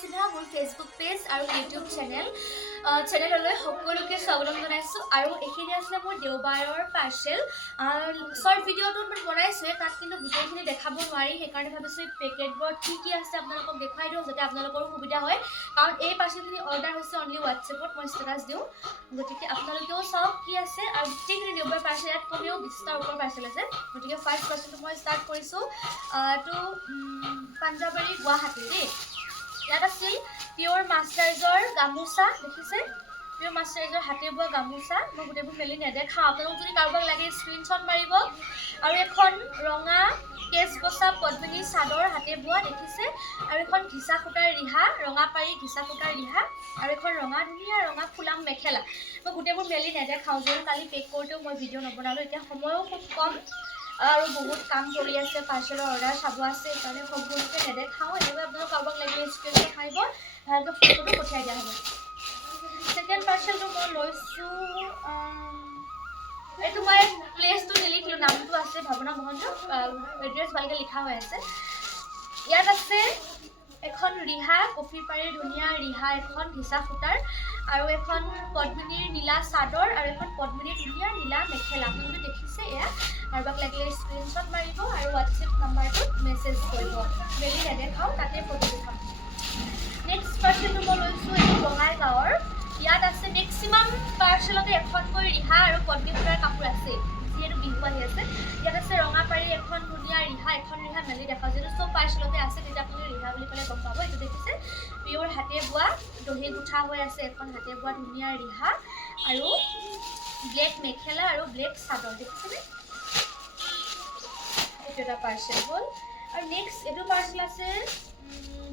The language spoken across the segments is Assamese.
চিধা মোৰ ফেচবুক পেজ আৰু ইউটিউব চেনেললৈ সকলোকে স্বাগতম জনাইছোঁ। আৰু এইখিনি আছিলে মোৰ দেওবাৰৰ পাৰ্চেল। শ্বৰ্ট ভিডিঅ'টোত মই বনাইছোঁৱে, তাত কিন্তু গোটেইখিনি দেখাব নোৱাৰি। সেইকাৰণে ভাবিছোঁ পেকেটবোৰত কি আছে আপোনালোকক দেখুৱাই দিওঁ, যাতে আপোনালোকৰো সুবিধা হয়। কাৰণ এই পাৰ্চেলখিনি অৰ্ডাৰ হৈছে অনলি হোৱাটছএপত, মই ষ্টেটাছ দিওঁ। গতিকে আপোনালোকেও চাওক কি আছে। আৰু গোটেইখিনি দেওবাৰ পাৰ্চেল, ইয়াত কমেও 20টাৰ ওপৰ পাৰ্চেল আছে। গতিকে ফাৰ্ষ্ট পাৰ্চেলটো মই ষ্টাৰ্ট কৰিছোঁ। এইটো পাঞ্জাবাৰী গুৱাহাটী দেই। ইয়াত আছিল পিয়'ৰ মাষ্টাৰ্জৰ গামোচা, দেখিছে? পিয়'ৰ মাষ্টাৰ্জৰ হাতে বোৱা গামোচা। মই গোটেইবোৰ মেলি নেদেখাওঁ, আপোনালোক যদি কাৰোবাক লাগে স্ক্ৰীনশ্বট মাৰিব। আৰু এখন ৰঙা কেচ বচা পদ্মিনী চাদৰ হাতে বোৱা, দেখিছে? আৰু এখন ঘিচা সূতাৰ ৰিহা, ৰঙা পাৰি ঘিচা সূতাৰ ৰিহা। আৰু এখন ধুনীয়া ৰঙা ফুলাম মেখেলা। মই গোটেইবোৰ মেলি নেদেখাওঁ, যিহেতু কালি পেক কৰোঁতেও মই ভিডিঅ' নবনালোঁ। এতিয়া সময়ো খুব কম আৰু বহুত কাম কৰি আছে, পাৰ্চেলৰ অৰ্ডাৰ চাব আছে। সেইকাৰণে সম্পূৰ্ণকৈ নেদেখাওঁ। এনেকৈ আপোনালোক কাৰোবাক লাগিলে স্ক্ৰীনশ্বট মাৰিব, ভালকৈ ফটোটো পঠিয়াই দিয়া হ'ব। ছেকেণ্ড পাৰ্চেলটো মই লৈছোঁ, এইটো মই প্লেচটো নিলিখিলোঁ, নামটো আছে ভাৱনা মহন্ত, এড্ৰেছ ভালকৈ লিখা হৈ আছে। ইয়াত আছে এখন ৰিহা, কফি পাৰিৰ ধুনীয়া ৰিহা এখন ঘিচা সূতাৰ, আৰু এখন পদ্মিনীৰ নীলা চাদৰ, আৰু এখন পদ্মিনীৰ ধুনীয়া নীলা মেখেলা। আপোনালোকে দেখিছে এয়া। কাৰোবাক লাগিলে স্ক্ৰীনশ্বট মাৰিব আৰু হোৱাটছএপ নাম্বাৰটোত মেছেজ কৰিব। মেলি নেদেখাওঁ, তাতে ফটো দেখাম। নেক্সট পাৰ্চেলটো মই লৈছোঁ এইটো বঙাইগাঁৱৰ। ইয়াত আছে মেক্সিমাম পাৰ্চেলতে এখনকৈ ৰিহা আৰু পদ্মিনী সূতাৰ কাপোৰ আছে, যিহেতু বিহু আহি আছে। ইয়াত আছে ৰঙা পাৰি এখন ধুনীয়া ৰিহা, এখন ৰিহা মেলি দেখাওঁ, যিহেতু চব পাৰ্চেলতে আছে। তেতিয়া আপুনি ৰিহা বুলি ক'লে গম পাব। এইটো দেখিছে পিয়'ৰ হাতে বোৱা, দহি গুঠা হৈ আছে এখন হাতে বোৱা ধুনীয়া ৰিহা, আৰু ব্লেক মেখেলা আৰু ব্লেক চাদৰ, দেখিছেনে? এইটো এটা পাৰ্চেল হ'ল। আৰু নেক্সট এইটো পাৰ্চেল আছে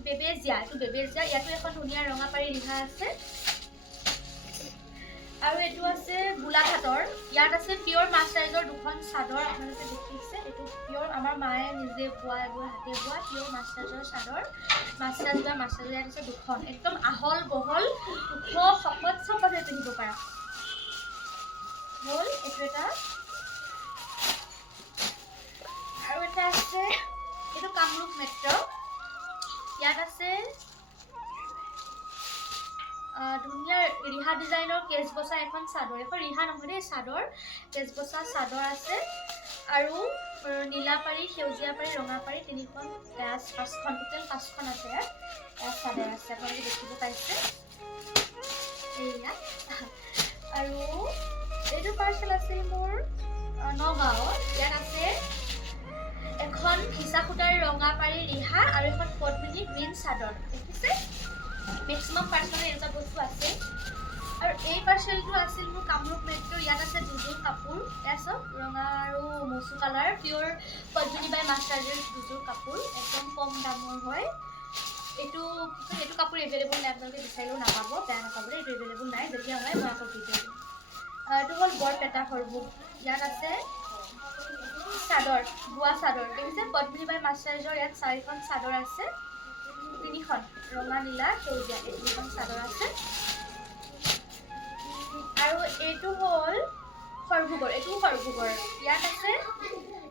বেবেজীয়া। এইটো বেবেজীয়া, ইয়াতো এখন ধুনীয়া ৰঙা পাৰি ৰিহা আছে। আৰু এইটো আছে গোলাঘাটৰ। ইয়াত আছে পিয়'ৰ মাষ্টাৰ্জৰ দুখন চাদৰ, আপোনালোকে দেখিছে। এইটো পিয়'ৰ আমাৰ মায়ে নিজে বোৱা, এইবোৰ হাতে বোৱা পিয়'ৰ মাষ্টাৰ্জৰ চাদৰ। মাষ্টাৰ্জৰ ইয়াত আছে দুখন, একদম আহল বহল, ওখ শকত চব মানুহে পিন্ধিব পাৰা হ'ল। এইটো এটা। আৰু এটা আছে, এইটো কামৰূপ মেট্ৰ'। ইয়াত আছে ধুনীয়া ৰিহা ডিজাইনৰ কেচ বচা এখন চাদৰ, এখন ৰিহা নহয় দেই, চাদৰ, কেচ বচা চাদৰ আছে। আৰু নীলা পাৰি, সেউজীয়া পাৰি, ৰঙা পাৰি তিনিখন, পাঁচখন, টোটেল 5খন আছে। ইয়াত চাদৰ আছে, আপোনালোকে দেখিব পাইছে এয়া। আৰু এইটো পাৰ্চেল আছিল মোৰ নগাঁৱৰ। ইয়াত আছে এখন ঘিচা সূতাৰ ৰঙা পাৰি ৰিহা আৰু এখন পদ্মিনী গ্ৰীণ চাদৰ, দেখিছে? মেক্সিমাম পাৰ্চেলতে এনেকুৱা বস্তু আছে। আৰু এই পাৰ্চেলটো আছিল মোৰ কামৰূপ মেট্ৰ'। ইয়াত আছে দুযোৰ কাপোৰ, এয়া চাওক, ৰঙা আৰু মচু কালাৰ, পিয়'ৰ পদ্মিনী বাই মাষ্টাৰ্জৰ দুযোৰ কাপোৰ, একদম কম দামৰ হয়। এইটো কাপোৰ এভেইলেবল নাই, আপোনালোকে বিচাৰিলেও নাপাব, বেয়া নাপাব দেই। এইটো এভেইলেবল নাই, যেতিয়া হয় মই আকৌ ভিডিঅ' দিম। এইটো হ'ল বৰপেটা সৰভোগ। ইয়াত আছে চাদৰ, বোৱা চাদৰ, দেখিছে? পদ্মিনী বাই মাষ্টাৰ্জৰ ইয়াত 4খন চাদৰ আছে, 3খন, ৰঙা নীলা সেউজীয়া, এই 3খন চাদৰ আছে। আৰু এইটো হ'ল সৰভোগৰ, এইটোও সৰভোগৰ। ইয়াত আছে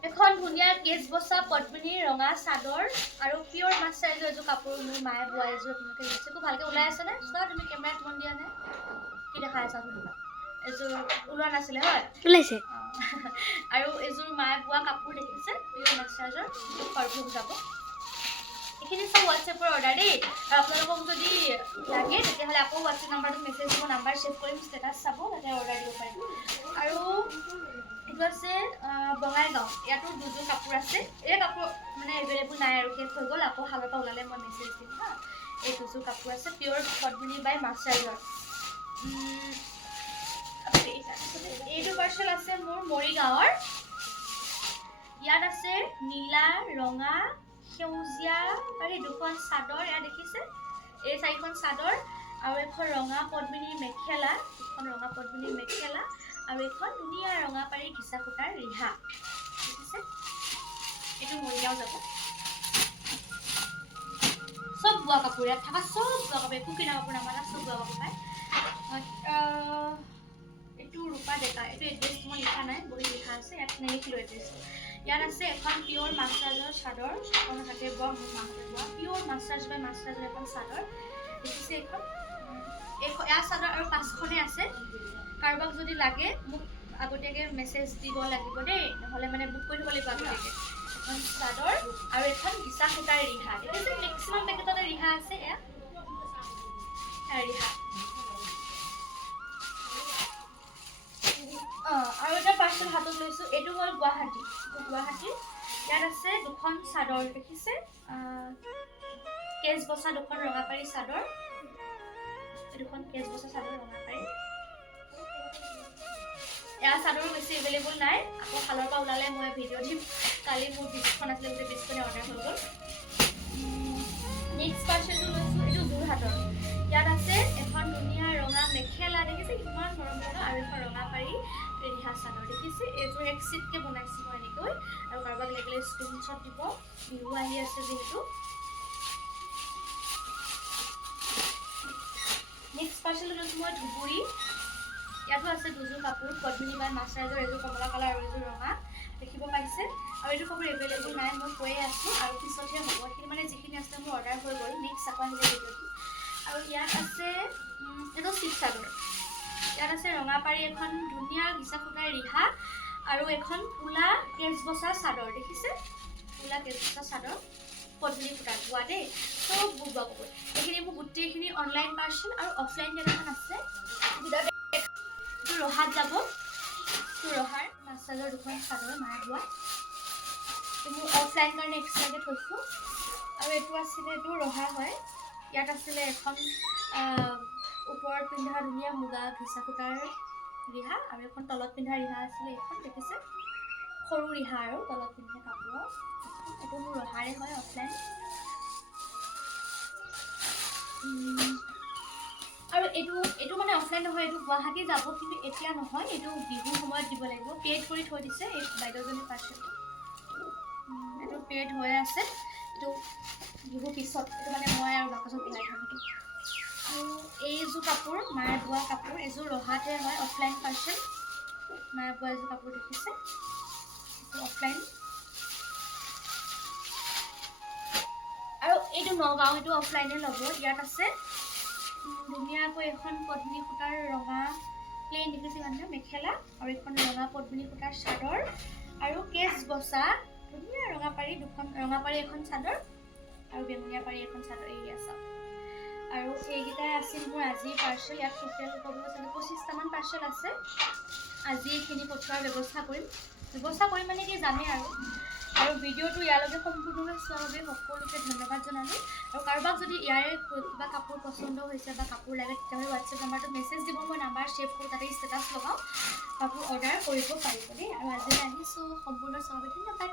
এখন ধুনীয়া কেচ বচা পদ্মিনী ৰঙা চাদৰ, আৰু পিয়'ৰ মাষ্টাৰ্জৰ এযোৰ কাপোৰ, মোৰ মায়ে বোৱা এযোৰ, আপোনালোকে দেখিছে? খুব ভালকৈ ওলাই আছেনে? চোৱা তুমি কেমেৰাত মন দিয়া নাই, কি দেখাই আছা শুনিবা? এযোৰ ওলোৱা নাছিলে হয়, ওলাইছে। আৰু এযোৰ মায়ে বোৱা কাপোৰ, দেখিছে? পিয়'ৰ মাষ্টাৰ্জৰ, সৰভোগ যাব। এইখিনি চব হোৱাটছএপৰ অৰ্ডাৰ দেই। আৰু আপোনালোকক যদি লাগে তেতিয়াহ'লে আকৌ হোৱাটছএপ নাম্বাৰটোত মেছেজ দিব, নাম্বাৰ ছেভ কৰিম, ষ্টেটাছ চাব, তাতে অৰ্ডাৰ দিব পাৰিম। আৰু এইটো আছে বঙাইগাঁও। ইয়াতো দুযোৰ কাপোৰ আছে। এই কাপোৰ মানে এভেইলেবল নাই আৰু, শেষ হৈ গ'ল। আকৌ শালৰ পৰা ওলালে মই মেছেজ দিম হা। এই দুযোৰ কাপোৰ আছে পিয়'ৰ পদ্মিনী বাই মাষ্টাৰ্জৰ। এইটো পাৰ্চেল আছে মোৰ মৰিগাঁৱৰ। ইয়াত আছে নীলা, ৰঙা, সেউজীয়া পাৰি দুখন চাদৰ, ইয়াত দেখিছে? এই 4খন চাদৰ, আৰু এখন ৰঙা পদ্মিনীৰ মেখেলা, আৰু এখন ধুনীয়া ৰঙা পাৰি ঘিচা সূতাৰ ৰিহা, দেখিছে? এইটো মৰিগাঁও যাব। চব বোৱা কাপোৰ, ইয়াত থকা চব বোৱা কাপোৰ, একো কিনা কাপোৰ নাপালা, চব বোৱা কাপোৰ পায়। এইটো ৰূপা ডেকা, এইটো এড্ৰেছটো মই লিখা নাই, বহি লিখা আছে, ইয়াত নিলিখিলোঁ এড্ৰেছটো। ইয়াত আছে এখন পিয়'ৰ মাছৰাজৰ চাদৰ, এখন হাতে বোৱা মাছৰে বোৱা পিয়'ৰ মাছৰাজ বাই মাছৰাজৰ এখন চাদৰ দেখিছে। এইখন এয়া চাদৰ আৰু 5খনে আছে। কাৰোবাক যদি লাগে মোক আগতীয়াকৈ মেছেজ দিব লাগিব দেই, নহ'লে মানে বুক কৰি থ'ব লাগিব আগতীয়াকৈ। এখন চাদৰ আৰু এখন বিছা সূতাৰ ৰিহা দেখিছে। মেক্সিমাম পেকেটতে ৰিহা আছে। এয়া ৰিহা। আৰু এটা পাৰ্চেল হাতত লৈছোঁ। এইটো হ'ল গুৱাহাটীৰ। ইয়াত আছে 2খন চাদৰ দেখিছে। কেচ বচা 2খন ৰঙাপাৰী চাদৰ। এই 2খন কেচ বচা চাদৰ ৰঙাপাৰী। এয়া চাদৰো বেছি এভেইলেবল নাই, আকৌ শালৰ পৰা ওলালে মই ভিডিঅ' দিম। কালি মোৰ 20খন আছিলে, গোটেই 20খনে অৰ্ডাৰ হৈ গ'ল। নেক্সট পাৰ্চেলটো লৈছোঁ। এইটো যোৰহাটৰ। ইয়াত আছে এখন ধুনীয়া ৰঙা মেখেলা দেখিছে, কিমান মৰম লগা, আৰু এখন ৰঙাপাৰী ৰিহা চাদৰ দেখিছে। এইযোৰ এক চিটকৈ বনাইছোঁ মই এনেকৈ, আৰু কাৰোবাক লাগিলে স্ক্ৰীনশ্বট দিব। বিহু আহি আছে যিহেতু। নেক্সট পাৰ্চেলটো লৈছোঁ মই ধুবুৰী। ইয়াতো আছে দুযোৰ কাপোৰ, পদ্মিনী বাই মাছৰাজৰ, এযোৰ কমলা কালাৰ আৰু এযোৰ ৰঙা দেখিব পাইছে। আৰু এইটো কাপোৰ এভেইলেবল নাই, মই কৈয়ে আছোঁ, আৰু পিছতহে হ'ব। এইখিনি মানে যিখিনি আছিলে মোৰ অৰ্ডাৰ হৈ গ'ল। নেক্সট আকৌ আহিলে ভিডিঅ'টো। আৰু ইয়াত আছে এইটো চিট চাদৰ। ইয়াত আছে ৰঙাপাৰী এখন ধুনীয়া বিছা সূতাৰ ৰিহা আৰু এখন ক'লা কেচ বচা চাদৰ দেখিছে। ক'লা কেচ বচা চাদৰ পদ্মিনী সূতাৰ বোৱা দেই, চব বোৱা কাপোৰ। এইখিনি মোৰ গোটেইখিনি অনলাইন পাৰ্চেল, আৰু অফলাইন ডেট এখন আছে। ৰহাত যাব। ৰহাৰ মাছৰাজৰ 2খন চাদৰ মাৰ বোৱা। মোৰ অফলাইন কাৰণে এক্সট্ৰাকৈ থৈছোঁ। আৰু এইটো আছিলে, এইটো ৰহা হয়। ইয়াত আছিলে এখন ওপৰত পিন্ধা ধুনীয়া মুগা ঘিচা সূতাৰ ৰিহা, আৰু এখন তলত পিন্ধা ৰিহা আছিলে। এইখন দেখিছে, সৰু ৰিহা আৰু তলত পিন্ধা কাপোৰৰ। এইটো মোৰ ৰহাৰে হয়, অফলাইন। আৰু এইটো মানে অফলাইন নহয়, এইটো গুৱাহাটী যাব, কিন্তু এতিয়া নহয়, এইটো বিহুৰ সময়ত দিব লাগিব। পেড কৰি থৈ দিছে এই বাইদেউজনী পাৰ্চেলটো। এইটো পেড হৈ আছে, এইটো বিহুৰ পিছত। এইটো মানে মই আৰু বাকচত ভৰাই থ'ম। আৰু এইযোৰ কাপোৰ মাৰ বোৱা কাপোৰ, এইযোৰ ৰহাতে হয়, অফলাইন পাৰ্চেল। মাৰ বোৱা এযোৰ কাপোৰ দেখিছে, এইটো অফলাইন। আৰু এইটো নগাঁও, এইটো অফলাইনে ল'ব। ইয়াত আছে ধুনীয়াকৈ এখন পদ্মিনী সূতাৰ ৰঙা প্লেইন দেখিছে মানুহে মেখেলা, আৰু এখন ৰঙা পদ্মিনী সূতাৰ চাদৰ, আৰু কেচ বচা ধুনীয়া ৰঙাপাৰী এখন চাদৰ, আৰু বেঙুনীয়া পাৰী এখন চাদৰ। এই আছে। আৰু এইকেইটাই আছিল মোৰ আজিৰ পাৰ্চেল। ইয়াত টোটেল ক'ব গ'লে 25টামান পাৰ্চেল আছে। আজি এইখিনি পঠোৱাৰ ব্যৱস্থা কৰিম মানে কি জানে আৰু ভিডিঅ'টো ইয়ালৈকে সম্পূৰ্ণভাৱে চোৱাৰ বাবে সকলোকে ধন্যবাদ জনালোঁ। আৰু কাৰোবাক যদি ইয়াৰে কিবা কাপোৰ পচন্দ হৈছে বা কাপোৰ লাগে, তেতিয়াহ'লে হোৱাটছএপ নাম্বাৰটো মেছেজ দিব, মই নাম্বাৰ ছেভ কৰোঁ, তাতে ষ্টেটাছ লগাওঁ, কাপোৰ অৰ্ডাৰ কৰিব পাৰিব দেই। আৰু আজিলৈ আহিছোঁ, সম্পূৰ্ণ চোৱাৰ বাবে ধন্যবাদ।